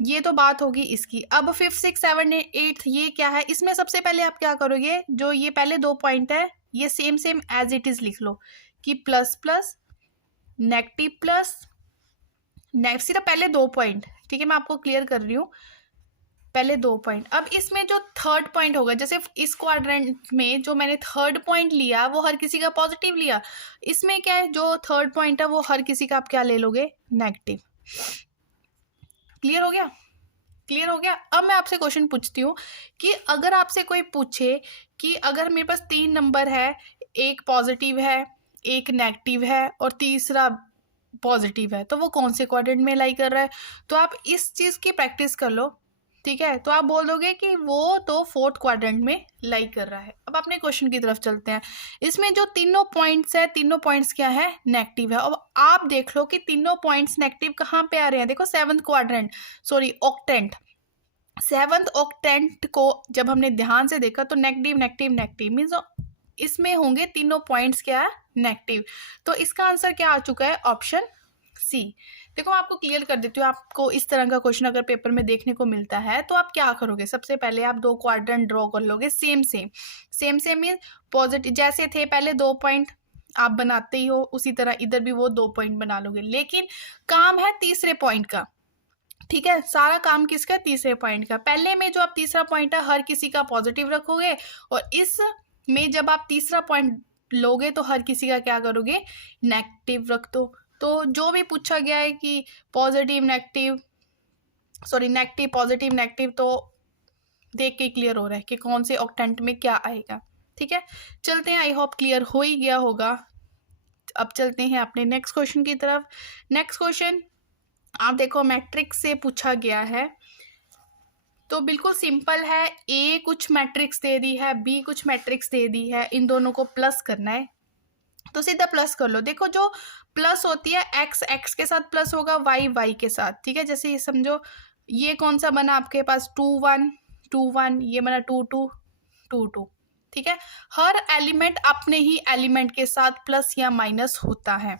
ये तो बात होगी इसकी। अब फिफ्थ, सिक्स, सेवन, एट्थ ये क्या है, इसमें सबसे पहले आप क्या करोगे, जो ये पहले 2 पॉइंट है ये same same as it is लिख लो कि प्लस प्लस, नेगेटिव प्लस, सिर्फ पहले 2 पॉइंट, ठीक है, मैं आपको क्लियर कर रही हूँ, पहले 2 पॉइंट। अब इसमें जो थर्ड पॉइंट होगा, जैसे इस क्वाड्रेंट में जो मैंने थर्ड पॉइंट लिया वो हर किसी का पॉजिटिव लिया, इसमें क्या है, जो थर्ड पॉइंट है वो हर किसी का आप क्या ले लोगे, नेगेटिव। क्लियर हो गया, क्लियर हो गया। अब मैं आपसे क्वेश्चन पूछती हूँ कि अगर आपसे कोई पूछे कि अगर मेरे पास 3 नंबर है, एक पॉजिटिव है, एक नेगेटिव है और तीसरा पॉजिटिव है, तो वो कौन से क्वाड्रेंट में लाई कर रहा है, तो आप इस चीज़ की प्रैक्टिस कर लो, ठीक है, तो आप बोल दोगे कि वो तो फोर्थ क्वाड्रेंट में लाई कर रहा है। अब अपने क्वेश्चन की तरफ चलते हैं। इसमें जो तीनों पॉइंट्स है, तीनों पॉइंट्स क्या है, नेगेटिव है। अब आप देख लो कि तीनों पॉइंट्स नेगेटिव कहाँ पे आ रहे हैं, देखो seventh quadrant, sorry octant, seventh octant को जब हमने ध्यान से देखा तो नेगेटिव नेगेटिव नेगेटिव मीन्स इसमें होंगे तीनों पॉइंट्स क्या है, नेगेटिव। तो इसका आंसर क्या आ चुका है, ऑप्शन सी। देखो मैं आपको क्लियर कर देती हूँ, आपको इस तरह का क्वेश्चन अगर पेपर में देखने को मिलता है तो आप क्या करोगे, सबसे पहले आप 2 क्वाड्रेंट ड्रॉ कर लोगे, same same, same same mean positive, जैसे थे पहले 2 पॉइंट आप बनाते ही हो उसी तरह इधर भी वो 2 पॉइंट बना लोगे। लेकिन काम है तीसरे पॉइंट का, ठीक है, सारा काम किसका, तीसरे पॉइंट का। पहले में जो आप तीसरा पॉइंट है हर किसी का पॉजिटिव रखोगे, और इस में जब आप तीसरा पॉइंट लोगे तो हर किसी का क्या करोगे, नेगेटिव रख दो। तो जो भी पूछा गया है कि positive negative, sorry negative positive negative, तो देख के क्लियर हो रहा है कि कौन से ऑक्टेंट में क्या आएगा, ठीक है। चलते हैं, आई होप क्लियर हो ही गया होगा। अब चलते हैं अपने नेक्स्ट क्वेश्चन की तरफ। नेक्स्ट क्वेश्चन आप देखो मैट्रिक्स से पूछा गया है, तो बिल्कुल सिंपल है, ए कुछ मैट्रिक्स दे दी है, बी कुछ मैट्रिक्स दे दी है, इन दोनों को प्लस करना है, तो सीधा प्लस कर लो। देखो जो प्लस होती है, एक्स एक्स के साथ प्लस होगा, वाई वाई के साथ, ठीक है। जैसे ये समझो, ये कौन सा बना आपके पास, 2 1 2 1, ये बना 2 2 2 2, ठीक है, हर एलिमेंट अपने ही एलिमेंट के साथ प्लस या माइनस होता है।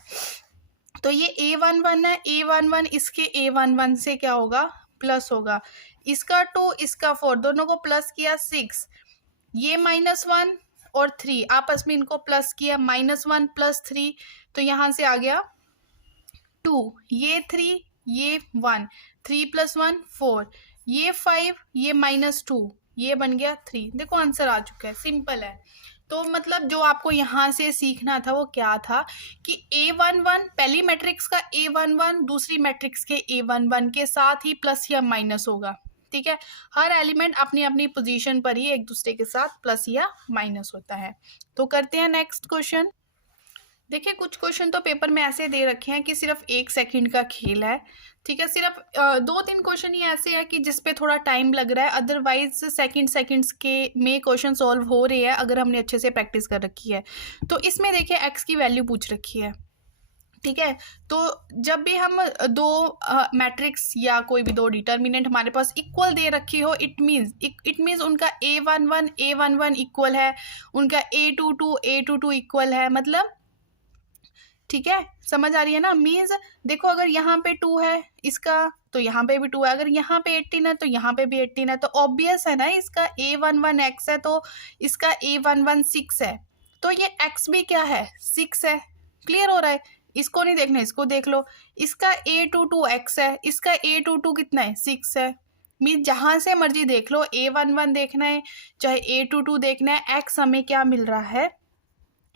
तो ये A11 है, A11 इसके A11 से क्या होगा, प्लस होगा। इसका 2 इसका 4, दोनों को प्लस किया 6, ये -1 और 3 आपस में इनको प्लस किया, -1 + 3, तो यहाँ से आ गया 2, ये 3, ये 1, 3 + 1 4, ये 5, ये -2, ये बन गया 3। देखो आंसर आ चुका है, सिंपल है। तो मतलब जो आपको यहाँ से सीखना था वो क्या था कि A11 पहली मैट्रिक्स का A11 दूसरी मैट्रिक्स के A11 के साथ ही प्लस या माइनस होगा। ठीक है, हर एलिमेंट अपनी अपनी पोजीशन पर ही एक दूसरे के साथ प्लस या माइनस होता है। तो करते हैं नेक्स्ट क्वेश्चन। देखिए कुछ क्वेश्चन तो पेपर में ऐसे दे रखे हैं कि सिर्फ 1 सेकंड का खेल है। ठीक है, सिर्फ 2-3 क्वेश्चन ही ऐसे है कि जिस पे थोड़ा टाइम लग रहा है, अदरवाइज सेकंड्स के में क्वेश्चन सॉल्व हो रहे हैं अगर हमने अच्छे से प्रैक्टिस कर रखी है। तो इसमें देखिए एक्स की वैल्यू पूछ रखी है। ठीक है, तो जब भी हम दो मैट्रिक्स या कोई भी दो डिटर्मिनेंट हमारे पास इक्वल दे रखी हो, इट मीन्स उनका A11 इक्वल है, उनका A22 इक्वल है, मतलब ठीक है, समझ आ रही है ना। मीन्स देखो अगर यहाँ पे 2 है इसका, तो यहाँ पे भी 2 है, अगर यहाँ पे 18 है तो यहाँ पे भी 18 है, तो ऑब्वियस है ना इसका A11 x है तो इसका A11 6 है, तो ये x भी क्या है 6 है। क्लियर हो रहा है, इसको नहीं देखना, इसको देख लो, इसका A22 x है, इसका A22 कितना है 6 है। मीन्स जहाँ से मर्जी देख लो, A11 देखना है चाहे A22 देखना है, x हमें क्या मिल रहा है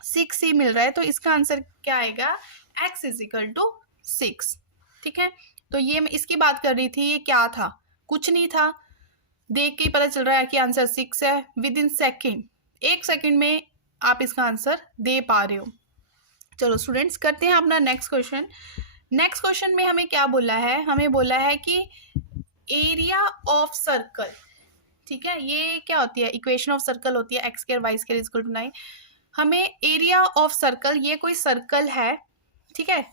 6 ही मिल रहा है, तो इसका आंसर क्या आएगा x = 6। ठीक है, तो ये मैं इसकी बात कर रही थी, ये क्या था, कुछ नहीं था, देख के ही पता चल रहा है कि आंसर 6 है। विद इन सेकेंड, 1 सेकेंड में आप इसका आंसर दे पा रहे हो। चलो स्टूडेंट्स करते हैं अपना नेक्स्ट क्वेश्चन। नेक्स्ट क्वेश्चन में हमें क्या बोला है, हमें बोला है कि एरिया ऑफ सर्कल। ठीक है, ये क्या होती है, इक्वेशन ऑफ सर्कल होती है x² y² = 9। हमें एरिया ऑफ सर्कल, ये कोई सर्कल है, ठीक है,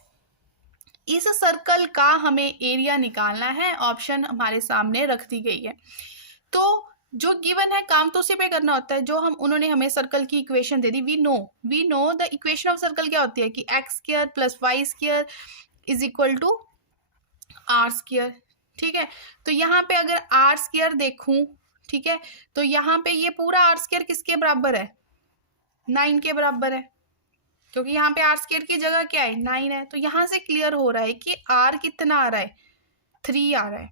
इस सर्कल का हमें एरिया निकालना है, ऑप्शन हमारे सामने रख दी गई है। तो जो गिवन है काम तो उसी पे करना होता है, जो हम उन्होंने हमें सर्कल की इक्वेशन दे दी। We know the equation of circle क्या होती है कि x² + y² = r²। ठीक है, तो यहाँ पे अगर r² देखूं, ठीक है, तो यहाँ पे ये पूरा r² किसके बराबर है 9 के बराबर है, क्योंकि यहाँ पे r² की जगह क्या है 9 है। तो यहाँ से क्लियर हो रहा है कि r कितना आ रहा है 3 आ रहा है,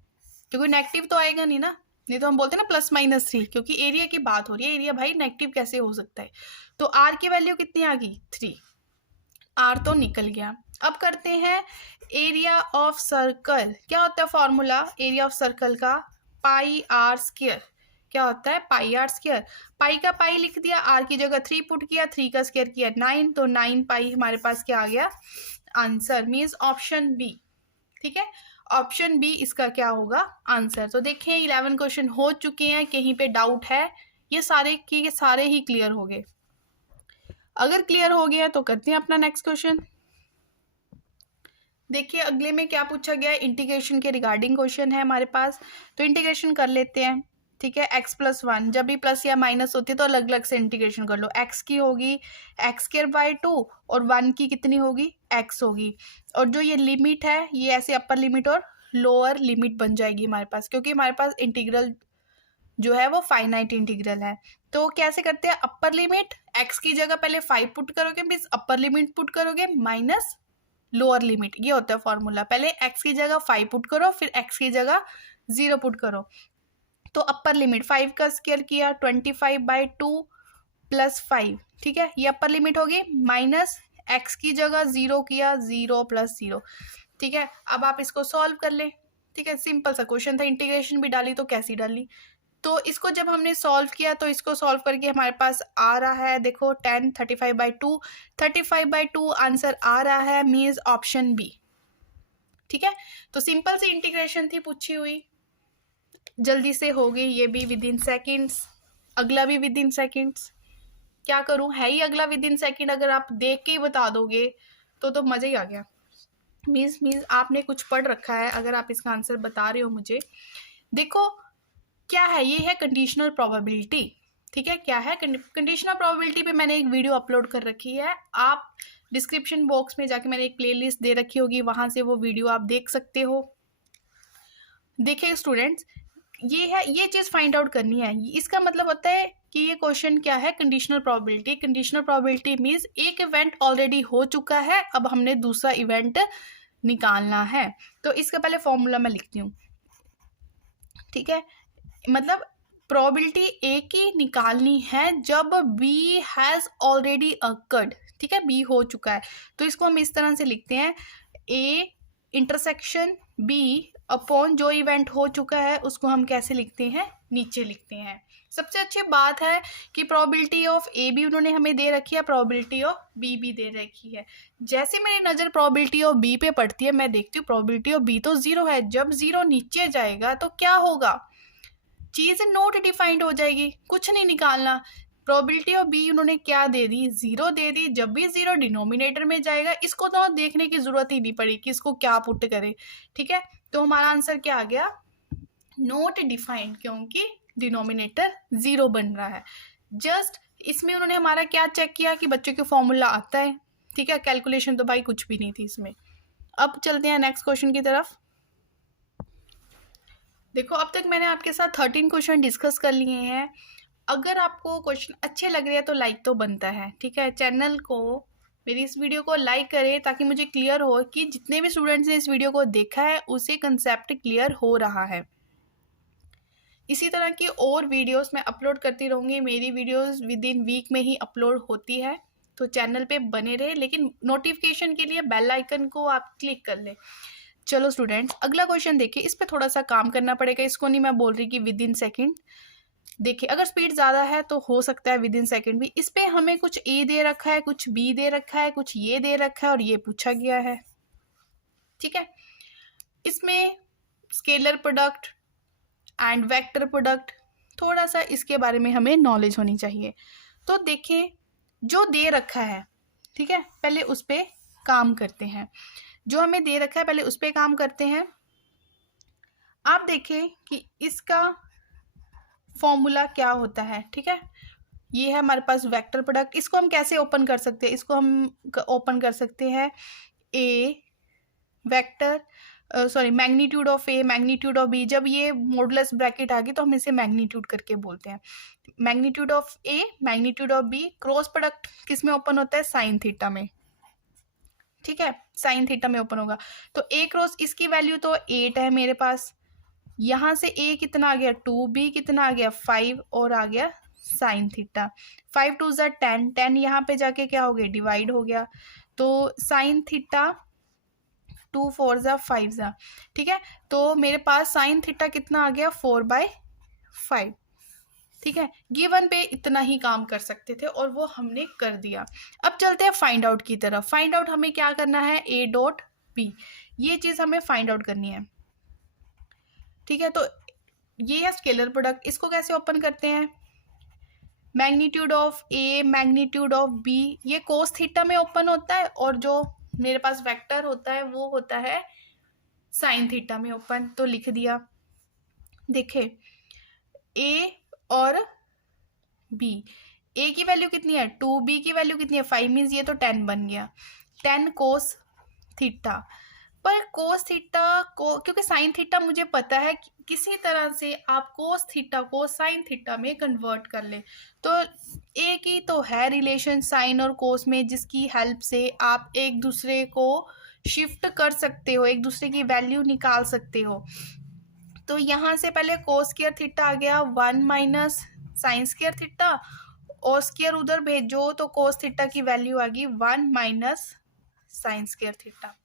क्योंकि नेगेटिव तो आएगा नहीं ना, नहीं तो हम बोलते हैं ना +-3, क्योंकि एरिया की बात हो रही है, एरिया भाई नेगेटिव कैसे हो सकता है। तो r की वैल्यू कितनी आ गई 3, r तो निकल गया। अब करते हैं एरिया ऑफ सर्कल। क्या होता है फॉर्मूला एरिया ऑफ सर्कल का, πr²। क्या होता है πr², पाई का पाई लिख दिया, आर की जगह 3 पुट किया, 3 का स्क्वायर किया 9, तो 9 पाई हमारे पास क्या आ गया आंसर, मीन्स ऑप्शन बी। ठीक है, ऑप्शन बी इसका क्या होगा आंसर। तो देखें 11 क्वेश्चन हो चुके हैं, कहीं पे डाउट है, ये सारे के सारे ही क्लियर हो गए। अगर क्लियर हो गया तो करते हैं अपना नेक्स्ट क्वेश्चन। देखिए अगले में क्या पूछा गया है, इंटीग्रेशन के रिगार्डिंग क्वेश्चन है हमारे पास, तो इंटीग्रेशन कर लेते हैं। ठीक है, x + 1, जब भी प्लस या माइनस होती है तो अलग अलग से इंटीग्रेशन कर लो। x की होगी x²/2 और 1 की कितनी होगी x होगी, और जो ये लिमिट है ये ऐसे अपर लिमिट और लोअर लिमिट बन जाएगी हमारे पास, क्योंकि हमारे पास इंटीग्रल जो है वो फाइनाइट इंटीग्रल है। तो कैसे करते हैं, अपर लिमिट x की जगह पहले 5 पुट करोगे, मीन्स अपर लिमिट पुट करोगे माइनस लोअर लिमिट, ये होता है फॉर्मूला। पहले x की जगह 5 पुट करो, फिर x की जगह 0 पुट करो, तो अपर लिमिट 5 का स्क्वायर किया 25/2 + 5। ठीक है, ये अपर लिमिट होगी, माइनस x की जगह 0 किया 0 + 0। ठीक है, अब आप इसको सॉल्व कर ले। ठीक है, सिंपल सा क्वेश्चन था, इंटीग्रेशन भी डाली तो कैसी डाली। तो इसको जब हमने सॉल्व किया तो इसको सॉल्व करके हमारे पास आ रहा है, देखो 10 35/2 आंसर आ रहा है, मीन्स ऑप्शन बी। ठीक है, तो सिंपल सी इंटीग्रेशन थी पूछी हुई, जल्दी से हो गई, ये भी विद इन सेकेंड्स, अगला भी विद इन सेकेंड्स। क्या करूं, है ही अगला विद इन सेकेंड, अगर आप देख के ही बता दोगे तो मज़ा ही आ गया। मीन्स आपने कुछ पढ़ रखा है अगर आप इसका आंसर बता रहे हो मुझे। देखो क्या है, ये है कंडीशनल प्रोबेबिलिटी। ठीक है, क्या है कंडीशनल प्रोबेबिलिटी पे मैंने एक वीडियो अपलोड कर रखी है, आप डिस्क्रिप्शन बॉक्स में जाके मैंने एक प्लेलिस्ट दे रखी होगी, वहाँ से वो वीडियो आप देख सकते हो। देखिए स्टूडेंट्स, ये है, ये चीज़ फाइंड आउट करनी है। इसका मतलब होता है कि ये क्वेश्चन क्या है, conditional probability. Conditional probability means एक इवेंट ऑलरेडी हो चुका है, अब हमने दूसरा इवेंट निकालना है। तो इसका पहले फॉर्मूला मैं लिखती हूँ, ठीक है। मतलब प्रोबेबिलिटी ए की निकालनी है जब बी हैज़ ऑलरेडी अकर्ड, ठीक है, बी हो चुका है। तो इसको हम इस तरह से लिखते हैं, ए इंटरसेक्शन बी अपॉन जो इवेंट हो चुका है उसको हम कैसे लिखते हैं, नीचे लिखते हैं। सबसे अच्छी बात है कि प्रोबेबिलिटी ऑफ ए भी उन्होंने हमें दे रखी है, प्रोबेबिलिटी ऑफ बी भी दे रखी है। जैसे मेरी नज़र प्रोबेबिलिटी ऑफ बी पे पड़ती है, मैं देखती हूँ प्रोबेबिलिटी ऑफ बी तो 0 है। जब 0 नीचे जाएगा तो क्या होगा, चीज़ नोट डिफाइंड हो जाएगी, कुछ नहीं निकालना। प्रोबेबिलिटी ऑफ बी उन्होंने क्या दे दी, 0 दे दी। जब भी 0 डिनोमिनेटर में जाएगा, इसको तो देखने की ज़रूरत ही नहीं पड़ी कि इसको क्या पुट करें, ठीक है। तो हमारा आंसर क्या आ गया, नोट डिफाइंड, क्योंकि डिनोमिनेटर 0 बन रहा है। जस्ट इसमें उन्होंने हमारा क्या चेक किया कि बच्चों को फॉर्मूला आता है, ठीक है। कैलकुलेशन तो भाई कुछ भी नहीं थी इसमें। अब चलते हैं नेक्स्ट क्वेश्चन की तरफ। देखो, अब तक मैंने आपके साथ 13 क्वेश्चन डिस्कस कर लिए हैं। अगर आपको क्वेश्चन अच्छे लग रहे हैं तो लाइक तो बनता है, ठीक है। चैनल को, मेरी इस वीडियो को लाइक करें ताकि मुझे क्लियर हो कि जितने भी स्टूडेंट्स ने इस वीडियो को देखा है उसे कंसेप्ट क्लियर हो रहा है। इसी तरह की और वीडियोस मैं अपलोड करती रहूँगी। मेरी वीडियोस विद इन वीक में ही अपलोड होती है, तो चैनल पे बने रहे, लेकिन नोटिफिकेशन के लिए बेल आइकन को आप क्लिक कर लें। चलो स्टूडेंट्स, अगला क्वेश्चन देखिए। इस पे थोड़ा सा काम करना पड़ेगा, इसको नहीं मैं बोल रही कि विद इन सेकेंड। देखिए, अगर स्पीड ज़्यादा है तो हो सकता है विद इन सेकेंड भी। इस पे हमें कुछ ए दे रखा है, कुछ बी दे रखा है, कुछ ये दे रखा है और ये पूछा गया है, ठीक है। इसमें scalar product and vector product, थोड़ा सा इसके बारे में हमें नॉलेज होनी चाहिए। तो देखें, जो दे रखा है, ठीक है, पहले उस पर काम करते हैं। जो हमें दे रखा है पहले उस पर काम करते हैं। आप देखें कि इसका फॉर्मूला क्या होता है, ठीक है। ये है हमारे पास वेक्टर प्रोडक्ट। इसको हम कैसे ओपन कर सकते हैं, इसको हम ओपन कर सकते हैं A vector, sorry, magnitude of A, magnitude of B. जब ये मॉडुलस ब्रैकेट आ गई तो हम इसे मैग्नीट्यूड करके बोलते हैं। Magnitude of A, magnitude of B. Cross product किस में ओपन होता है, साइन थीटा में, ठीक है, साइन थीटा में ओपन होगा। तो ए क्रॉस, इसकी वैल्यू तो 8 है मेरे पास। यहाँ से ए कितना आ गया 2, बी कितना आ गया 5 और आ गया साइन थीटा। 5 2 ज़ा 10, 10 यहाँ पे जाके क्या हो गया, डिवाइड हो गया। तो साइन थीटा 2 4 ज़ा 5 ज़ा, ठीक है। तो मेरे पास साइन थीटा कितना आ गया 4/5, ठीक है। गिवन पे इतना ही काम कर सकते थे और वो हमने कर दिया। अब चलते हैं फाइंड आउट की तरफ। फाइंड आउट हमें क्या करना है, ए डॉट बी, ये चीज़ हमें फाइंड आउट करनी है, ठीक है। तो ये है स्केलर प्रोडक्ट। इसको कैसे ओपन करते हैं, magnitude of A, magnitude of B, ये कोस थीटा में ओपन होता है और जो मेरे पास वेक्टर होता है वो होता है साइन थीटा में ओपन। तो लिख दिया। देखे, ए और बी, ए की वैल्यू कितनी है 2, बी की वैल्यू कितनी है 5, मीन्स ये तो 10 बन गया, 10 कोस थीटा। पर कोस थीटा को, क्योंकि साइन थीटा मुझे पता है कि किसी तरह से आप कोस थीटा को साइन थीटा में कन्वर्ट कर ले, तो एक ही तो है रिलेशन साइन और कोस में, जिसकी हेल्प से आप एक दूसरे को शिफ्ट कर सकते हो, एक दूसरे की वैल्यू निकाल सकते हो। तो यहाँ से पहले कोस स्क्वायर थीटा आ गया 1 माइनस साइन स्क्वायर थीटा, और स्क्वायर उधर भेजो तो कोस थीटा की वैल्यू आ गई 1 माइनस साइन स्क्वायर थीटा,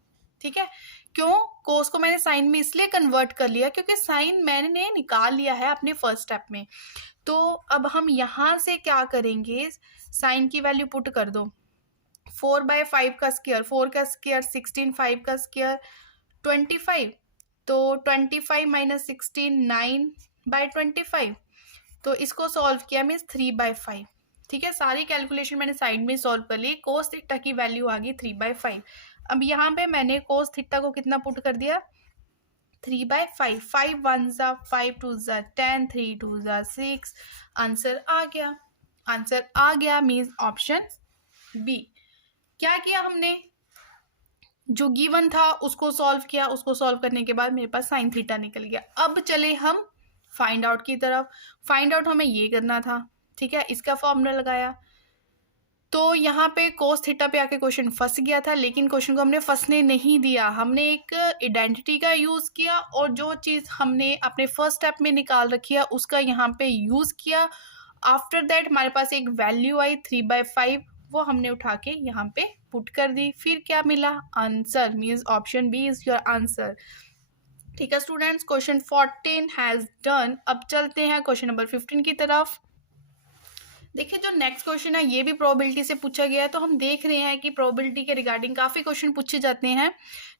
ठीक है। क्यों, कोस को मैंने साइन में इसलिए कन्वर्ट कर लिया क्योंकि साइन मैंने निकाल लिया है अपने फर्स्ट स्टेप में। तो अब हम यहाँ से क्या करेंगे, साइन की वैल्यू पुट कर दो, 4/5 का स्क्वायर, 4 का स्क्वायर 16, 5 का स्क्वायर 25, तो 25 माइनस 16 9/25। तो इसको सॉल्व किया मीन्स 3/5, ठीक है। सारी कैलकुलेशन मैंने साइड में सॉल्व कर ली। कोस थीटा की वैल्यू आ गई 3/5। अब यहाँ पे मैंने कोस थीटा को कितना पुट कर दिया 3/5, 5 1 ज़ा 5 2 ज़ा 10, 3 2 ज़ा 6, आंसर आ गया। आंसर आ गया मीन्स ऑप्शन बी। क्या किया हमने, जो गिवन था उसको सॉल्व किया, उसको सॉल्व करने के बाद मेरे पास साइन थीटा निकल गया। अब चले हम फाइंड आउट की तरफ। फाइंड आउट हमें ये करना था, ठीक है, इसका फॉर्मूला लगाया। तो यहाँ पे कोस थीटा पे आके क्वेश्चन फंस गया था, लेकिन क्वेश्चन को हमने फंसने नहीं दिया, हमने एक आइडेंटिटी का यूज़ किया और जो चीज़ हमने अपने फर्स्ट स्टेप में निकाल रखी है उसका यहाँ पे यूज़ किया। आफ्टर दैट हमारे पास एक वैल्यू आई 3/5, वो हमने उठा के यहाँ पे पुट कर दी। फिर क्या मिला, answer, means option B is your answer. ठीक है स्टूडेंट्स, क्वेश्चन 14 हैज़ डन। अब चलते हैं क्वेश्चन नंबर 15 की तरफ। देखिए जो नेक्स्ट क्वेश्चन है ये भी प्रोबेबिलिटी से पूछा गया है, तो हम देख रहे हैं कि प्रोबेबिलिटी के रिगार्डिंग काफ़ी क्वेश्चन पूछे जाते हैं।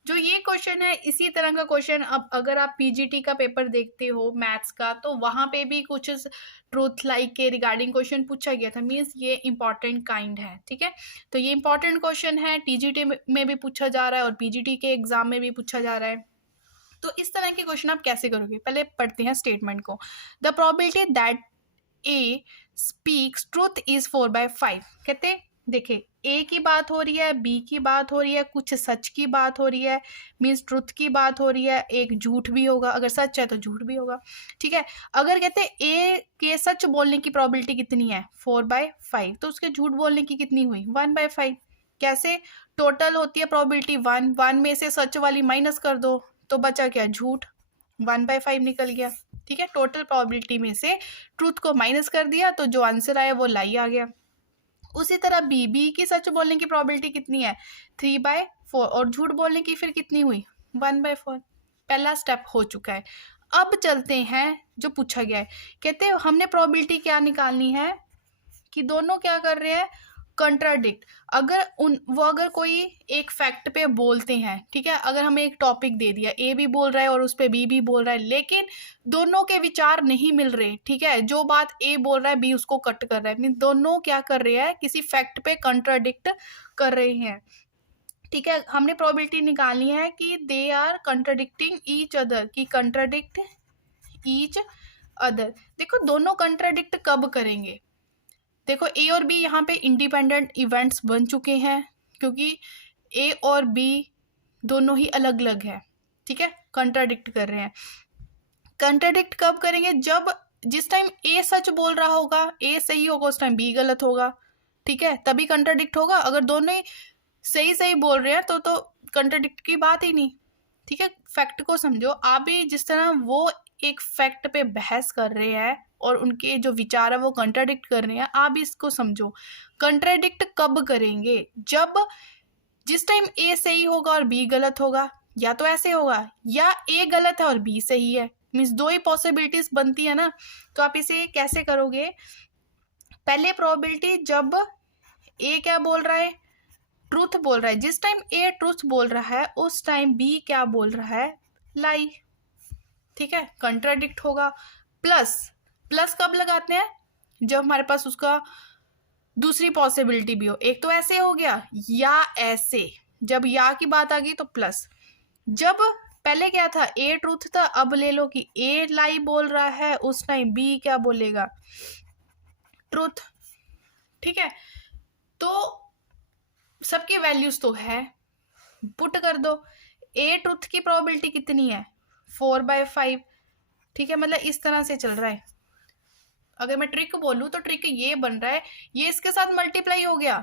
जो ये क्वेश्चन है इसी तरह का क्वेश्चन, अब अगर आप पीजीटी का पेपर देखते हो मैथ्स का, तो वहाँ पे भी कुछ ट्रूथ लाइक के रिगार्डिंग क्वेश्चन पूछा गया था, मीन्स ये इंपॉर्टेंट काइंड है। ठीक है, तो ये इंपॉर्टेंट क्वेश्चन है, टीजीटी में भी पूछा जा रहा है और पीजीटी के एग्जाम में भी पूछा जा रहा है। तो इस तरह के क्वेश्चन आप कैसे करोगे, पहले पढ़ते हैं स्टेटमेंट को। The probability that A speaks truth is 4/5। कहते देखिए ए की बात हो रही है, बी की बात हो रही है, कुछ सच की बात हो रही है, मीन्स ट्रुथ की बात हो रही है, एक झूठ भी होगा, अगर सच है तो झूठ भी होगा। ठीक है, अगर कहते हैं ए के सच बोलने की प्रोबेबिलिटी कितनी है 4/5, तो उसके झूठ बोलने की कितनी हुई 1/5। कैसे, टोटल होती है प्रोबेबिलिटी 1 में से सच वाली माइनस कर दो तो बचा क्या, झूठ, 1/5 निकल गया। ठीक है, टोटल प्रोबेबिलिटी में से ट्रूथ को माइनस कर दिया तो जो आंसर आया वो लाई आ गया। उसी तरह बी की सच बोलने की प्रोबेबिलिटी कितनी है 3/4 और झूठ बोलने की फिर कितनी हुई 1/4। पहला स्टेप हो चुका है। अब चलते हैं जो पूछा गया है, कहते हैं हमने प्रोबेबिलिटी क्या निकालनी है कि दोनों क्या कर रहे हैं, कंट्राडिक्ट। अगर कोई एक फैक्ट पे बोलते हैं, ठीक है, अगर हमें एक टॉपिक दे दिया, ए भी बोल रहा है और उस पे बी भी बोल रहा है, लेकिन दोनों के विचार नहीं मिल रहे। ठीक है, जो बात ए बोल रहा है बी उसको कट कर रहा है, मीन दोनों क्या कर रहे हैं, किसी फैक्ट पे कंट्राडिक्ट कर रहे हैं। ठीक है, हमने प्रोबेबिलिटी निकालनी है कि दे आर कंट्राडिक्टिंग ईच अदर, कि कंट्राडिक्ट ईच अदर। देखो दोनों कंट्राडिक्ट कब करेंगे, देखो ए और बी यहाँ पे इंडिपेंडेंट इवेंट्स बन चुके हैं, क्योंकि ए और बी दोनों ही अलग अलग है। ठीक है, कंट्राडिक्ट कर रहे हैं। कंट्राडिक्ट कब करेंगे, जब जिस टाइम ए सच बोल रहा होगा, ए सही होगा, उस टाइम बी गलत होगा। ठीक है, तभी कंट्राडिक्ट होगा। अगर दोनों ही सही सही बोल रहे हैं तो कंट्राडिक्ट की बात ही नहीं। ठीक है, फैक्ट को समझो। आप भी जिस तरह वो एक फैक्ट पे बहस कर रहे हैं और उनके जो विचार है वो कंट्राडिक्ट कर रहे हैं, आप भी इसको समझो। कंट्राडिक्ट कब करेंगे, जब जिस टाइम ए सही होगा और बी गलत होगा, या तो ऐसे होगा या ए गलत है और बी सही है, मीन्स दो ही पॉसिबिलिटीज बनती है ना। तो आप इसे कैसे करोगे, पहले प्रोबेबिलिटी जब ए क्या बोल रहा है, ट्रूथ बोल रहा है, जिस टाइम ए ट्रूथ बोल रहा है उस टाइम बी क्या बोल रहा है, लाई। ठीक है, कंट्राडिक्ट होगा। प्लस प्लस कब लगाते हैं, जब हमारे पास उसका दूसरी पॉसिबिलिटी भी हो। एक तो ऐसे हो गया या ऐसे, जब या की बात आ गई तो प्लस। जब पहले क्या था, ए ट्रूथ था, अब ले लो कि ए लाई बोल रहा है, उस टाइम बी क्या बोलेगा, ट्रूथ। ठीक है, तो सबकी वैल्यूज तो है, पुट कर दो। ए ट्रूथ की प्रोबेबिलिटी कितनी है 4/5। ठीक है, मतलब इस तरह से चल रहा है। अगर मैं ट्रिक बोलूं तो ट्रिक ये बन रहा है, ये इसके साथ मल्टीप्लाई हो गया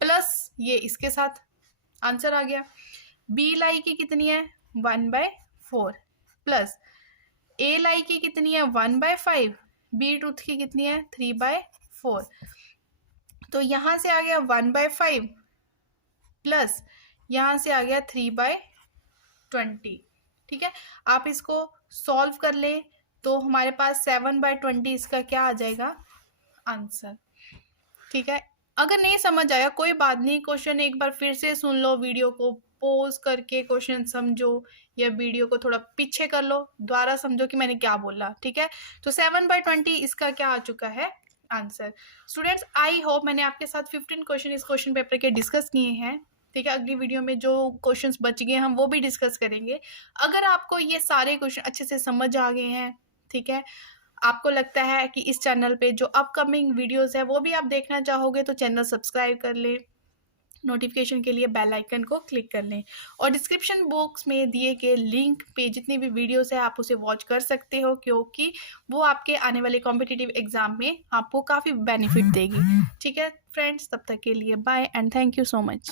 प्लस ये इसके साथ, आंसर आ गया। बी लाई की कितनी है 1/4 प्लस ए लाई की कितनी है 1/5, बी ट्रूथ की कितनी है 3/4। तो यहां से आ गया 1/5 प्लस यहाँ से आ गया 3/20। ठीक है, आप इसको सॉल्व कर ले तो हमारे पास 7/20 इसका क्या आ जाएगा आंसर। ठीक है, अगर नहीं समझ आया कोई बात नहीं, क्वेश्चन एक बार फिर से सुन लो, वीडियो को पॉज करके क्वेश्चन समझो या वीडियो को थोड़ा पीछे कर लो, दोबारा समझो कि मैंने क्या बोला। ठीक है, तो 7/20 इसका क्या आ चुका है आंसर। स्टूडेंट्स आई होप मैंने आपके साथ 15 क्वेश्चन इस क्वेश्चन पेपर के डिस्कस किए हैं। ठीक है, अगली वीडियो में जो क्वेश्चंस बच गए हम वो भी डिस्कस करेंगे। अगर आपको ये सारे क्वेश्चन अच्छे से समझ आ गए हैं, ठीक है, आपको लगता है कि इस चैनल पे जो अपकमिंग वीडियोस है वो भी आप देखना चाहोगे, तो चैनल सब्सक्राइब कर लें, नोटिफिकेशन के लिए बेल आइकन को क्लिक कर लें, और डिस्क्रिप्शन बॉक्स में दिए गए लिंक पे जितनी भी वीडियोस है आप उसे वॉच कर सकते हो, क्योंकि वो आपके आने वाले कॉम्पिटिटिव एग्जाम में आपको काफ़ी बेनिफिट देगी। ठीक है फ्रेंड्स, तब तक के लिए bye and thank you so much.